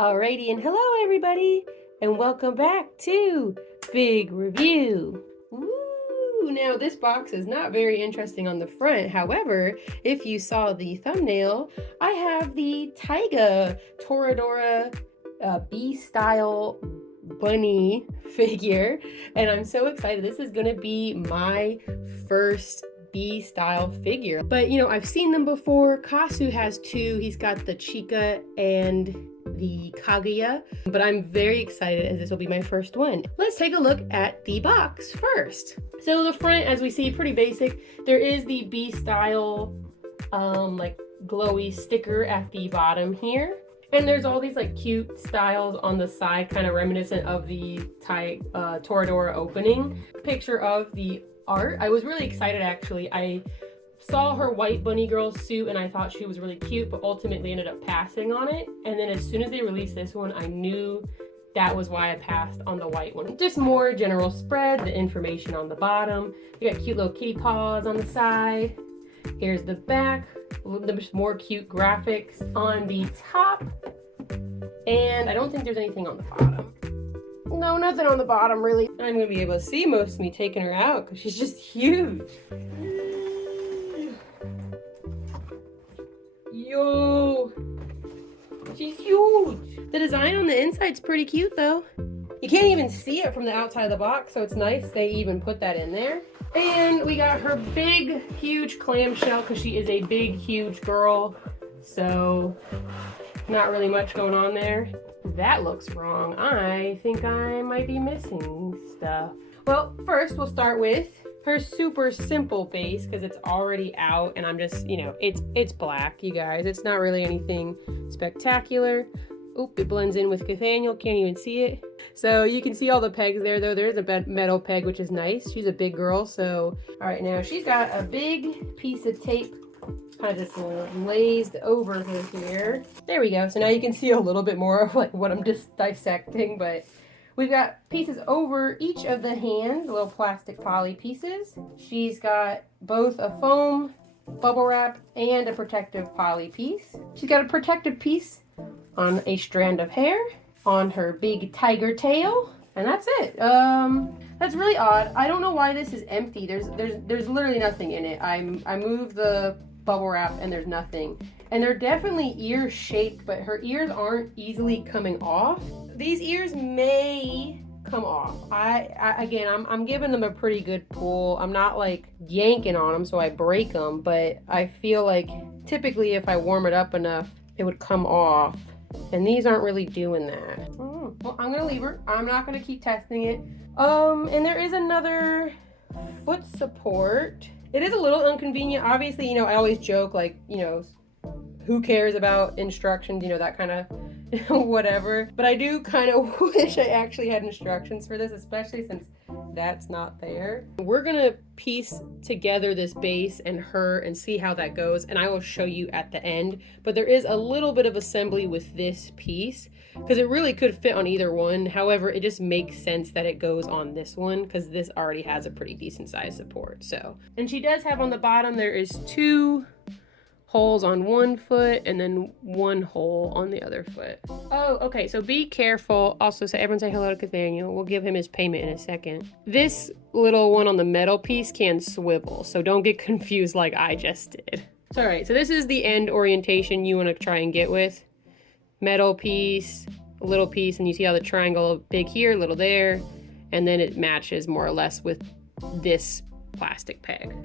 Alrighty, and hello everybody, and welcome back to Big Review. Woo! Now this box is not very interesting on the front. However, if you saw the thumbnail, I have the Taiga Toradora B-Style bunny figure, and I'm so excited. This is gonna be my first B-Style figure. But you know, I've seen them before. Kasu has two. He's got the Chika and the Kaguya, but I'm very excited as this will be my first one. Let's take a look at the box first. So the front, as we see, pretty basic. There is the B-Style like glowy sticker at the bottom here. And there's all these like cute styles on the side, kind of reminiscent of the Toradora opening. Picture of the art. I was really excited actually. I saw her white bunny girl suit and I thought she was really cute, but ultimately ended up passing on it. And then as soon as they released this one, I knew that was why I passed on the white one. Just more general spread, the information on the bottom. You got cute little kitty paws on the side. Here's the back. There's more cute graphics on the top. And I don't think there's anything on the bottom. No, nothing on the bottom really. I'm gonna be able to see most of me taking her out because she's just huge. Yo, she's huge. The design on the inside's pretty cute though. You can't even see it from the outside of the box, so it's nice they even put that in there. And we got her big, huge clamshell because she is a big, huge girl. So not really much going on there. That looks wrong. I think I might be missing stuff. Well, first we'll start with her super simple base because it's already out and I'm just, you know, it's black, you guys. It's not really anything spectacular. Oop, it blends in with Nathaniel, can't even see it. So you can see all the pegs there though. There's a metal peg, which is nice. She's a big girl, so. All right, now she's got a big piece of tape kind of just glazed over her here. There we go. So now you can see a little bit more of like what I'm just dissecting, but we've got pieces over each of the hands, little plastic poly pieces. She's got both a foam bubble wrap and a protective poly piece. She's got a protective piece on a strand of hair, on her big tiger tail, and that's it. That's really odd. I don't know why this is empty. There's literally nothing in it. I moved the bubble wrap and there's nothing. And they're definitely ear shaped, but her ears aren't easily coming off. These ears may come off. Again, I'm giving them a pretty good pull. I'm not like yanking on them so I break them, but I feel like typically if I warm it up enough, it would come off. And these aren't really doing that. Well, I'm gonna leave her. I'm not gonna keep testing it. And there is another foot support. It is a little inconvenient. Obviously, you know, I always joke like, you know, who cares about instructions, you know, that kind of whatever. But I do kind of wish I actually had instructions for this, especially since that's not there. We're gonna piece together this base and her and see how that goes, and I will show you at the end. But there is a little bit of assembly with this piece because it really could fit on either one. However, it just makes sense that it goes on this one because this already has a pretty decent size support. So, and she does have on the bottom, there is two holes on one foot and then one hole on the other foot. Oh, okay, so be careful. Also, so everyone say hello to Nathaniel. We'll give him his payment in a second. This little one on the metal piece can swivel, so don't get confused like I just did. All right, so this is the end orientation you want to try and get with. Metal piece, a little piece, and you see how the triangle, big here, little there, and then it matches more or less with this plastic peg.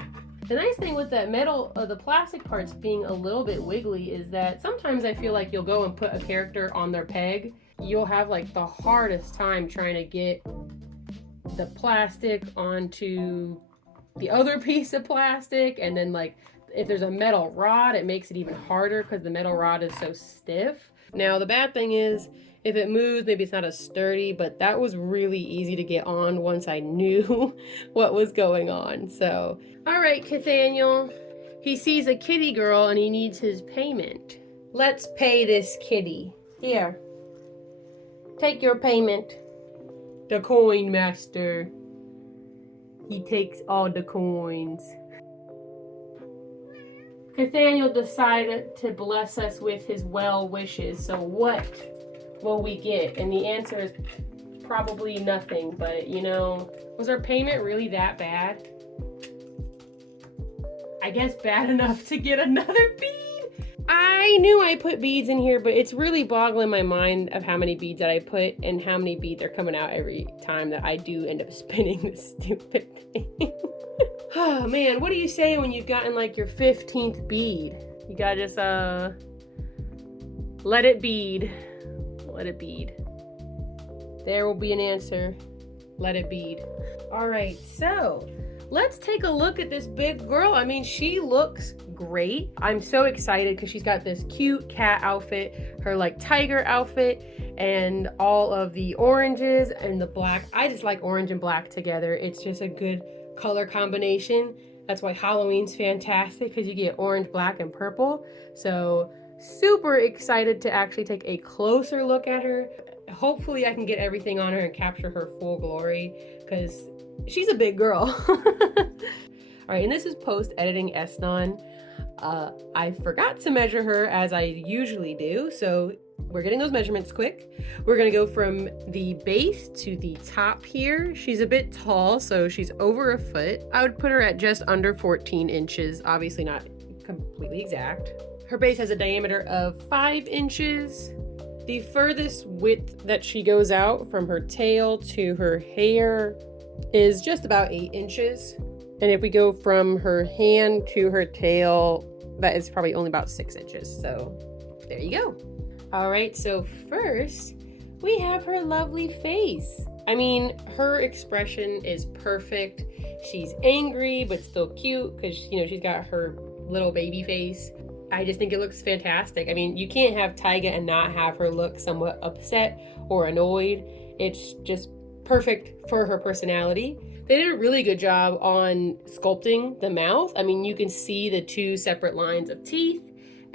The nice thing with that metal, the plastic parts being a little bit wiggly is that sometimes I feel like you'll go and put a character on their peg. You'll have like the hardest time trying to get the plastic onto the other piece of plastic. And then like if there's a metal rod, it makes it even harder because the metal rod is so stiff. Now the bad thing is if it moves, maybe it's not as sturdy, but that was really easy to get on once I knew what was going on. So, all right, Nathaniel, he sees a kitty girl and he needs his payment. Let's pay this kitty. Here, take your payment. The coin master. He takes all the coins. Nathaniel decided to bless us with his well wishes. So what will we get? And the answer is probably nothing, but you know, was our payment really that bad? I guess bad enough to get another bead. I knew I put beads in here, but it's really boggling my mind of how many beads that I put and how many beads are coming out every time that I do end up spinning this stupid thing. Oh man, what do you say when you've gotten like your 15th bead? You gotta just let it bead. Let it bead. There will be an answer. Let it bead. All right, so let's take a look at this big girl. I mean, she looks great. I'm so excited because she's got this cute cat outfit, her like tiger outfit, and all of the oranges and the black. I just like orange and black together. It's just a good color combination. That's why Halloween's fantastic, because you get orange, black, and purple. So super excited to actually take a closer look at her. Hopefully I can get everything on her and capture her full glory, because she's a big girl. All right, and this is post-editing Esnon. I forgot to measure her as I usually do, so we're getting those measurements quick. We're gonna go from the base to the top here. She's a bit tall, so she's over a foot. I would put her at just under 14 inches, obviously not completely exact. Her base has a diameter of 5 inches. The furthest width that she goes out from her tail to her hair is just about 8 inches. And if we go from her hand to her tail, that is probably only about 6 inches. So there you go. All right, so first we have her lovely face. I mean, her expression is perfect. She's angry, but still cute because, you know, she's got her little baby face. I just think it looks fantastic. I mean, you can't have Taiga and not have her look somewhat upset or annoyed. It's just perfect for her personality. They did a really good job on sculpting the mouth. I mean, you can see the 2 separate lines of teeth,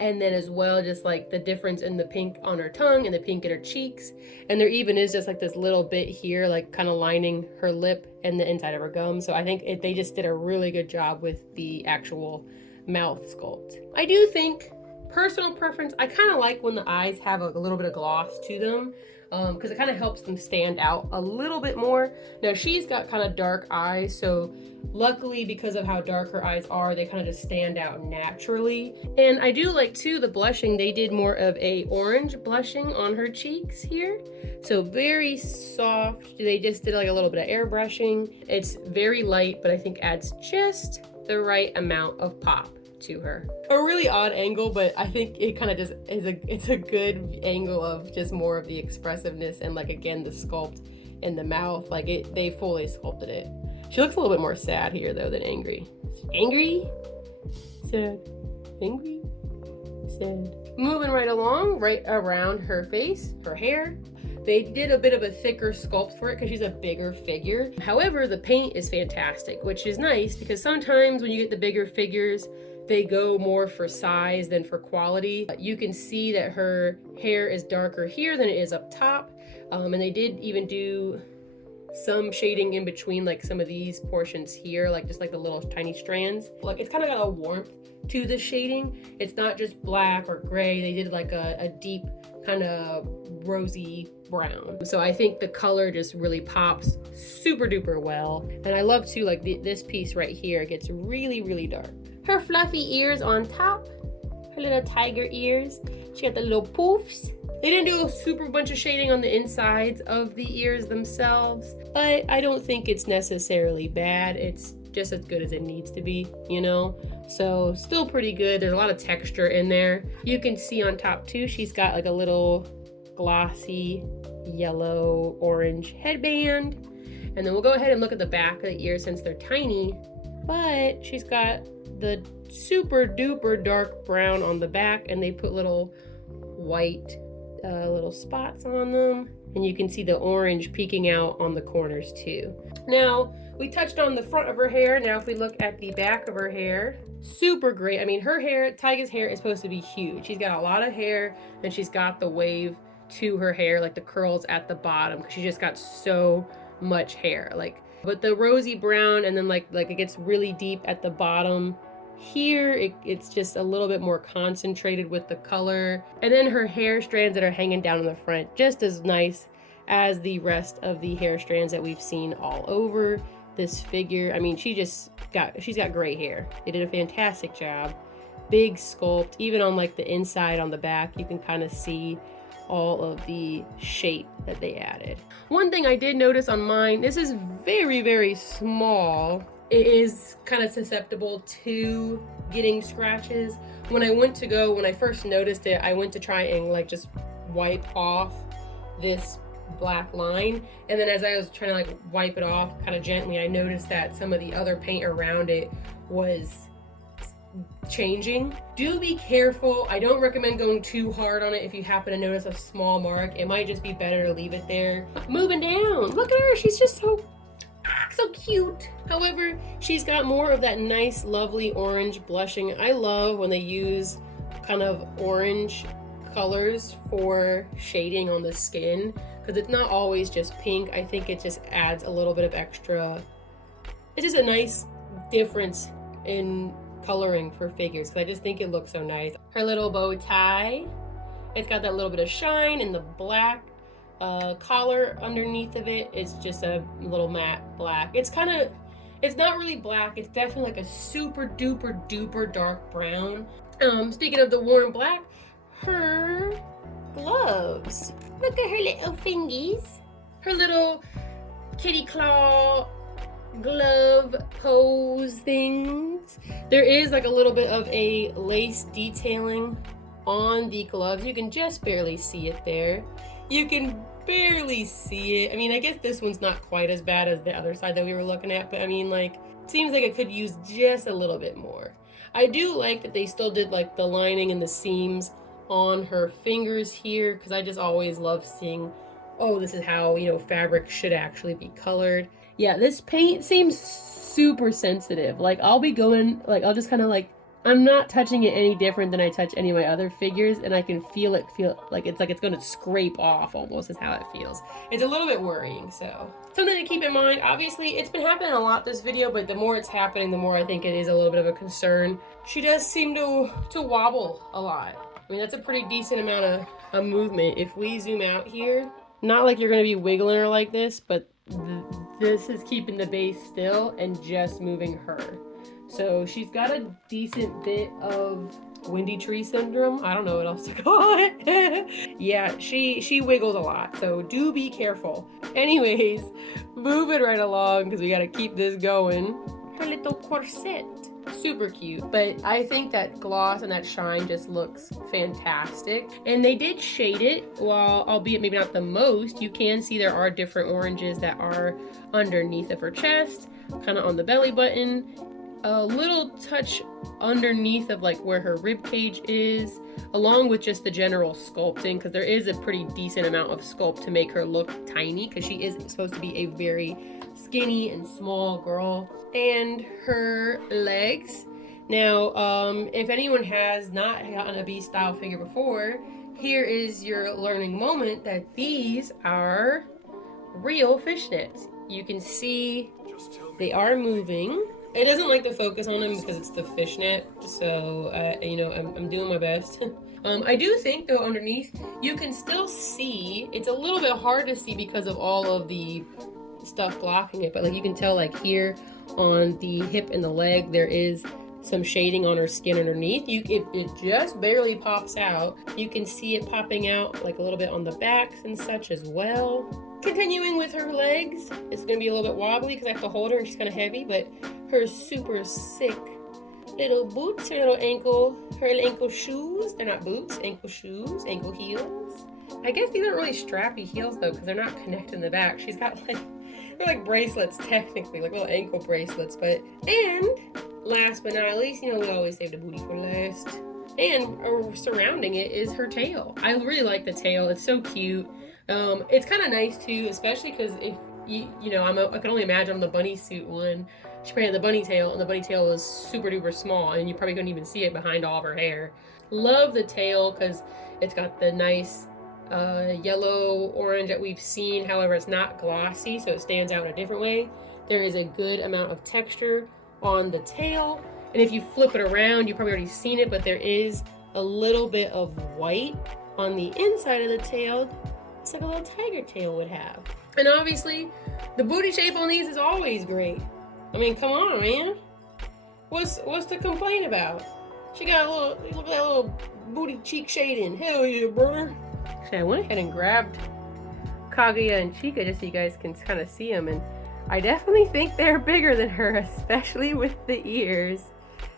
and then as well, just like the difference in the pink on her tongue and the pink in her cheeks. And there even is just like this little bit here, like kind of lining her lip and the inside of her gum. So I think they just did a really good job with the actual mouth sculpt. I do think, personal preference, I kind of like when the eyes have a little bit of gloss to them, because it kind of helps them stand out a little bit more. Now she's got kind of dark eyes, so luckily because of how dark her eyes are, they kind of just stand out naturally. And I do like too the blushing. They did more of a orange blushing on her cheeks here, so very soft. They just did like a little bit of airbrushing. It's very light, but I think adds just the right amount of pop to her. A really odd angle, but I think it kind of just is it's a good angle of just more of the expressiveness and like again the sculpt in the mouth. Like they fully sculpted it. She looks a little bit more sad here though than angry. Angry, sad, angry, sad. Moving right along, right around her face, her hair. They did a bit of a thicker sculpt for it because she's a bigger figure. However, the paint is fantastic, which is nice because sometimes when you get the bigger figures, they go more for size than for quality. You can see that her hair is darker here than it is up top. And they did even do some shading in between, like some of these portions here, like just like the little tiny strands. Like it's kind of got a warmth to the shading. It's not just black or gray. They did like a deep kind of rosy brown. So I think the color just really pops super duper well. And I love too, like this piece right here gets really, really dark. Her fluffy ears on top, her little tiger ears. She got the little poofs. They didn't do a super bunch of shading on the insides of the ears themselves, but I don't think it's necessarily bad. It's just as good as it needs to be, you know? So still pretty good. There's a lot of texture in there. You can see on top too, she's got like a little glossy yellow orange headband. And then we'll go ahead and look at the back of the ears since they're tiny, but she's got the super duper dark brown on the back, and they put little white little spots on them, and you can see the orange peeking out on the corners too. Now we touched on the front of her hair. Now if we look at the back of her hair, super great. I mean, her hair, Taiga's hair is supposed to be huge. She's got a lot of hair, and she's got the wave to her hair, like the curls at the bottom, because she just got so much hair. Like, but the rosy brown, and then like it gets really deep at the bottom Here, it's just a little bit more concentrated with the color. And then her hair strands that are hanging down in the front, just as nice as the rest of the hair strands that we've seen all over this figure. I mean, she's got great hair. They did a fantastic job. Big sculpt, even on like the inside on the back, you can kind of see all of the shape that they added. One thing I did notice on mine, this is very, very small. It is kind of susceptible to getting scratches. When I first noticed it, I went to try and like just wipe off this black line, and then as I was trying to like wipe it off kind of gently, I noticed that some of the other paint around it was changing. Do be careful. I don't recommend going too hard on it. If you happen to notice a small mark, it might just be better to leave it there. Moving down, look at her, she's just so cute. However, she's got more of that nice lovely orange blushing. I love when they use kind of orange colors for shading on the skin, because it's not always just pink. I think it just adds a little bit of extra, it's just a nice difference in coloring for figures, because I just think it looks so nice. Her little bow tie, it's got that little bit of shine, and the black collar underneath of it is just a little matte black. It's not really black, it's definitely like a super duper dark brown. Speaking of the worn black, her gloves, look at her little fingies, her little kitty claw glove pose things. There is like a little bit of a lace detailing on the gloves. You can just barely see it there. You can barely see it. I mean, I guess this one's not quite as bad as the other side that we were looking at, but I mean, like, it seems like it could use just a little bit more. I do like that they still did like the lining and the seams on her fingers here, because I just always love seeing, oh, this is how, you know, fabric should actually be colored. Yeah, this paint seems super sensitive. Like, I'll be going, like, I'll just kind of like, I'm not touching it any different than I touch any of my other figures, and I can feel like it's going to scrape off almost is how it feels. It's a little bit worrying, so. Something to keep in mind, obviously, it's been happening a lot this video, but the more it's happening, the more I think it is a little bit of a concern. She does seem to wobble a lot. I mean, that's a pretty decent amount of movement. If we zoom out here, not like you're going to be wiggling her like this, but this is keeping the base still and just moving her. So she's got a decent bit of windy tree syndrome. I don't know what else to call it. Yeah, she wiggles a lot, so do be careful. Anyways, moving right along because we got to keep this going. Her little corset. Super cute, but I think that gloss and that shine just looks fantastic. And they did shade it, while albeit maybe not the most. You can see there are different oranges that are underneath of her chest, kind of on the belly button, a little touch underneath of like where her rib cage is, along with just the general sculpting, because there is a pretty decent amount of sculpt to make her look tiny, because she is supposed to be a very skinny and small girl. And her legs. Now, if anyone has not gotten a B-Style figure before, here is your learning moment that these are real fishnets. You can see they are moving. It doesn't like to focus on them because it's the fishnet, so you know, I'm doing my best. I do think though underneath you can still see, it's a little bit hard to see because of all of the stuff blocking it, but like you can tell, like here on the hip and the leg, there is some shading on her skin underneath. It just barely pops out. You can see it popping out like a little bit on the backs and such as well. Continuing with her legs, it's gonna be a little bit wobbly because I have to hold her and she's kind of heavy, but her super sick little boots, her little ankle shoes. They're not boots, ankle shoes, ankle heels. I guess these aren't really strappy heels though, because they're not connected in the back. She's got like, they're like bracelets technically, like little ankle bracelets. But, and last but not least, you know, we always save the booty for last. And surrounding it is her tail. I really like the tail. It's so cute. It's kind of nice too, especially because if you know, I can only imagine on the bunny suit one, she painted the bunny tail, and the bunny tail is super duper small, and you probably couldn't even see it behind all of her hair. Love the tail because it's got the nice yellow orange that we've seen. However, it's not glossy, so it stands out in a different way. There is a good amount of texture on the tail, And if you flip it around, you've probably already seen it, but there is a little bit of white on the inside of the tail. It's like a little tiger tail would have. And obviously, the booty shape on these is always great. I mean, come on, man. What's to complain about? She got a little, look at that little booty cheek shading. Hell yeah, brother. Actually, I went ahead and grabbed Kaguya and Chika just so you guys can kind of see them, and I definitely think they're bigger than her, especially with the ears.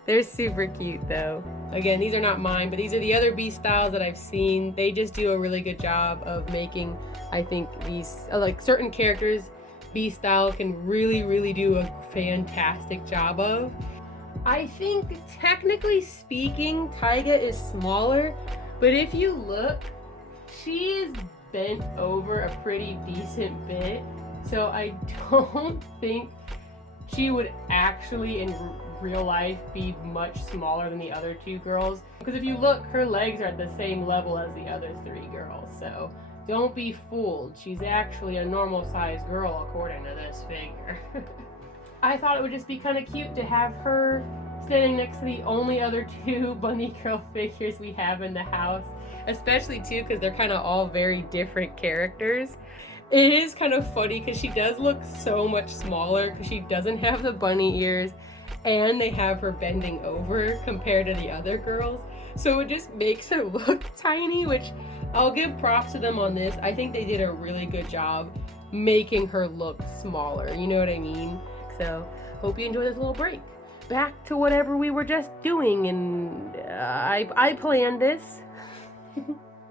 They're super cute though. Again, these are not mine, but these are the other B-Styles that I've seen. They just do a really good job of making, I think, these, like certain characters, B-Style can really do a fantastic job of. I think, technically speaking, Taiga is smaller, but if you look, she is bent over a pretty decent bit, so I don't think she would actually in real life be much smaller than the other two girls, because if you look, her legs are at the same level as the other three girls, so don't be fooled. She's actually a normal sized girl according to this figure. I thought it would just be kind of cute to have her standing next to the only other two bunny girl figures we have in the house, especially too because they're kind of all very different characters. It is kind of funny because she does look so much smaller because she doesn't have the bunny ears and they have her bending over compared to the other girls, so it just makes her look tiny, which I'll give props to them on this. I think they did a really good job making her look smaller, you know what I mean? So hope you enjoy this little break. Back to whatever we were just doing, and I planned this.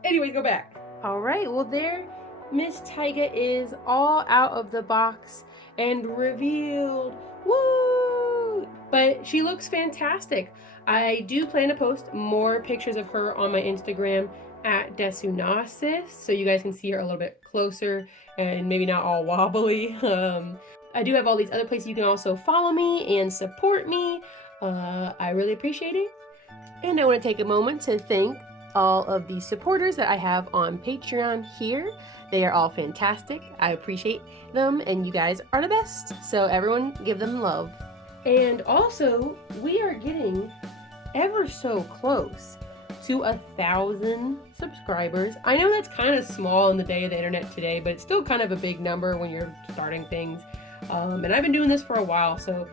Anyways, go back. All right, well there Miss Taiga is all out of the box and revealed. Woo! But she looks fantastic. I do plan to post more pictures of her on my Instagram at Desunasis, so you guys can see her a little bit closer and maybe not all wobbly. I do have all these other places you can also follow me and support me. I really appreciate it. And I want to take a moment to thank all of the supporters that I have on Patreon here. They are all fantastic. I appreciate them, and you guys are the best. So everyone give them love. And also, we are getting ever so close to 1,000 subscribers. I know that's kind of small in the day of the internet today, but it's still kind of a big number when you're starting things. And I've been doing this for a while, so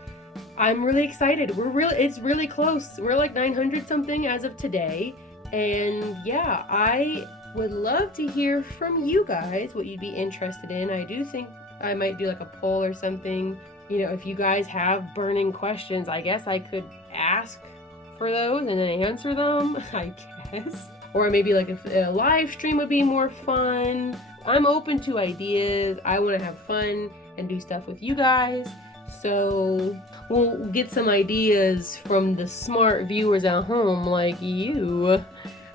I'm really excited. It's really close. We're like 900 something as of today. And yeah, I would love to hear from you guys what you'd be interested in. I do think I might do like a poll or something. You know, if you guys have burning questions, I guess I could ask for those and then answer them, I guess. Or maybe like a live stream would be more fun. I'm open to ideas. I want to have fun and do stuff with you guys. So we'll get some ideas from the smart viewers at home like you.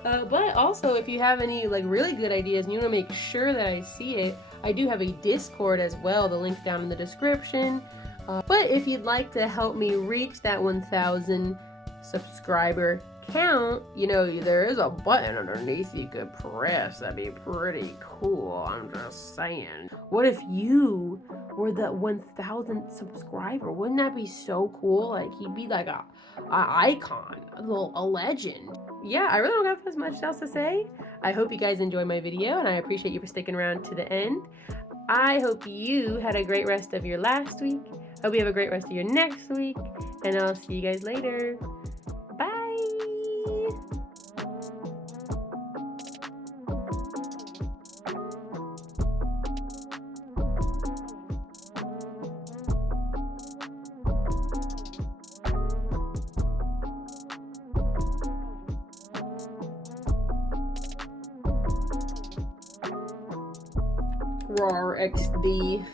But also, if you have any like really good ideas and you want to make sure that I see it, I do have a Discord as well. The link's down in the description. But if you'd like to help me reach that 1,000 subscriber count, you know, there is a button underneath you could press. That'd be pretty cool. I'm just saying. What if you were the 1,000th subscriber? Wouldn't that be so cool? Like, he'd be like a icon, a legend. Yeah, I really don't have as much else to say. I hope you guys enjoyed my video, and I appreciate you for sticking around to the end. I hope you had a great rest of your last week. Hope you have a great rest of your next week, and I'll see you guys later. Bye! RAWR XD.